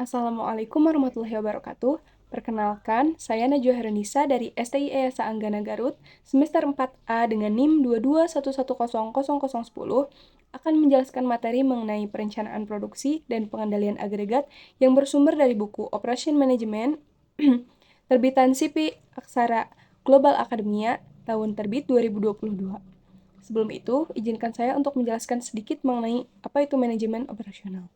Assalamualaikum warahmatullahi wabarakatuh. Perkenalkan, saya Najwa Herenisa dari STI Esa Anggana Garut, semester 4A dengan NIM 22110010, akan menjelaskan materi mengenai perencanaan produksi dan pengendalian agregat yang bersumber dari buku Operation Management, terbitan CP Aksara Global Academia, tahun terbit 2022. Sebelum itu, izinkan saya untuk menjelaskan sedikit mengenai apa itu manajemen operasional.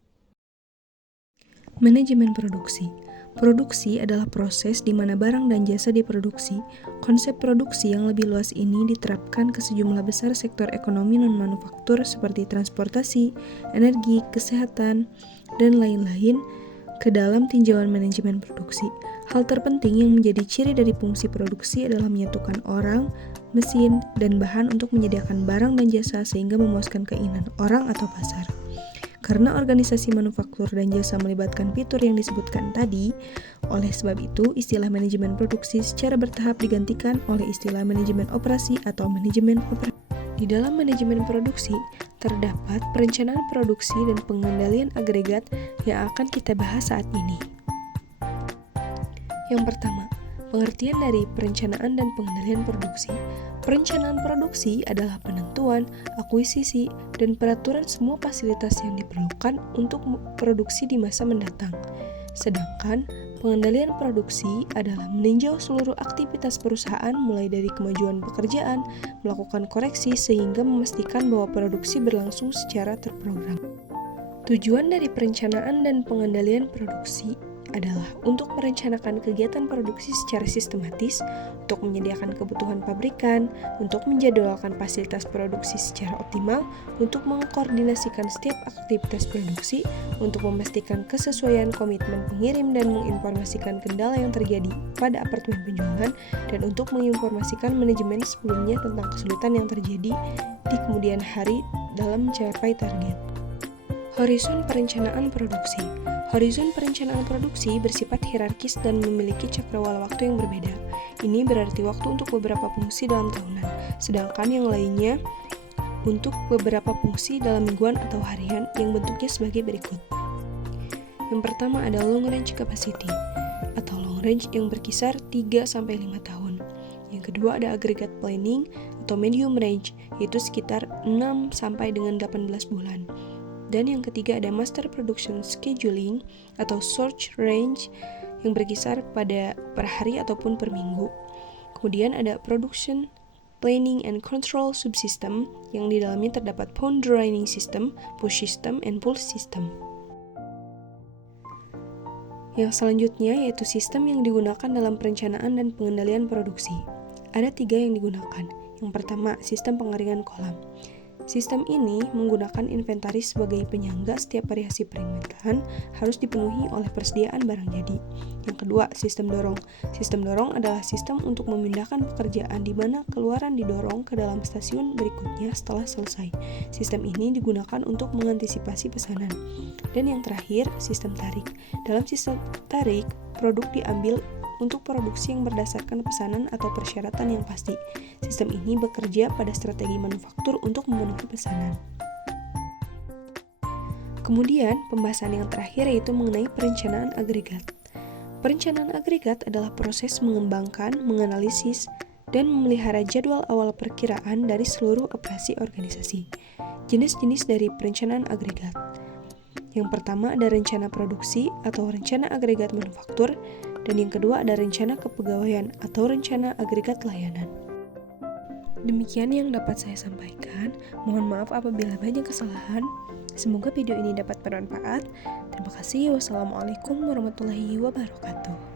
Manajemen produksi. Produksi adalah proses di mana barang dan jasa diproduksi. Konsep produksi yang lebih luas ini diterapkan ke sejumlah besar sektor ekonomi non-manufaktur seperti transportasi, energi, kesehatan, dan lain-lain ke dalam tinjauan manajemen produksi. Hal terpenting yang menjadi ciri dari fungsi produksi adalah menyatukan orang, mesin, dan bahan untuk menyediakan barang dan jasa sehingga memuaskan keinginan orang atau pasar. Karena organisasi manufaktur dan jasa melibatkan fitur yang disebutkan tadi, oleh sebab itu istilah manajemen produksi secara bertahap digantikan oleh istilah manajemen operasi atau manajemen operasi. Di dalam manajemen produksi, terdapat perencanaan produksi dan pengendalian agregat yang akan kita bahas saat ini. Yang pertama, pengertian dari perencanaan dan pengendalian produksi. Perencanaan produksi adalah penentuan, akuisisi, dan peraturan semua fasilitas yang diperlukan untuk produksi di masa mendatang. Sedangkan pengendalian produksi adalah meninjau seluruh aktivitas perusahaan mulai dari kemajuan pekerjaan, melakukan koreksi sehingga memastikan bahwa produksi berlangsung secara terprogram. Tujuan dari perencanaan dan pengendalian produksi adalah untuk merencanakan kegiatan produksi secara sistematis, untuk menyediakan kebutuhan pabrikan, untuk menjadwalkan fasilitas produksi secara optimal, untuk mengkoordinasikan setiap aktivitas produksi, untuk memastikan kesesuaian komitmen pengirim dan menginformasikan kendala yang terjadi pada apartemen penjualan, dan untuk menginformasikan manajemen sebelumnya tentang kesulitan yang terjadi di kemudian hari dalam mencapai target. Horizon perencanaan produksi. Horizon perencanaan produksi bersifat hierarkis dan memiliki cakrawala waktu yang berbeda. Ini berarti waktu untuk beberapa fungsi dalam tahunan, sedangkan yang lainnya untuk beberapa fungsi dalam mingguan atau harian yang bentuknya sebagai berikut. Yang pertama ada long range capacity atau long range yang berkisar 3-5 tahun. Yang kedua ada aggregate planning atau medium range, yaitu sekitar 6 sampai dengan 18 bulan. Dan yang ketiga ada master production scheduling atau short range yang berkisar pada per hari ataupun per minggu. Kemudian ada production planning and control subsystem yang di dalamnya terdapat pound drying system, push system, and pull system. Yang selanjutnya yaitu sistem yang digunakan dalam perencanaan dan pengendalian produksi. Ada 3 yang digunakan. Yang pertama, sistem pengeringan kolam. Sistem ini menggunakan inventaris sebagai penyangga setiap variasi permintaan harus dipenuhi oleh persediaan barang jadi. Yang kedua, sistem dorong. Sistem dorong adalah sistem untuk memindahkan pekerjaan di mana keluaran didorong ke dalam stasiun berikutnya setelah selesai. Sistem ini digunakan untuk mengantisipasi pesanan. Dan yang terakhir, sistem tarik. Dalam sistem tarik, produk diambil untuk produksi yang berdasarkan pesanan atau persyaratan yang pasti. Sistem ini bekerja pada strategi manufaktur untuk memenuhi pesanan. Kemudian, pembahasan yang terakhir yaitu mengenai perencanaan agregat. Perencanaan agregat adalah proses mengembangkan, menganalisis, dan memelihara jadwal awal perkiraan dari seluruh operasi organisasi. Jenis-jenis dari perencanaan agregat. Yang pertama ada rencana produksi atau rencana agregat manufaktur, dan yang kedua ada rencana kepegawaian atau rencana agregat layanan. Demikian yang dapat saya sampaikan. Mohon maaf apabila banyak kesalahan. Semoga video ini dapat bermanfaat. Terima kasih. Wassalamualaikum warahmatullahi wabarakatuh.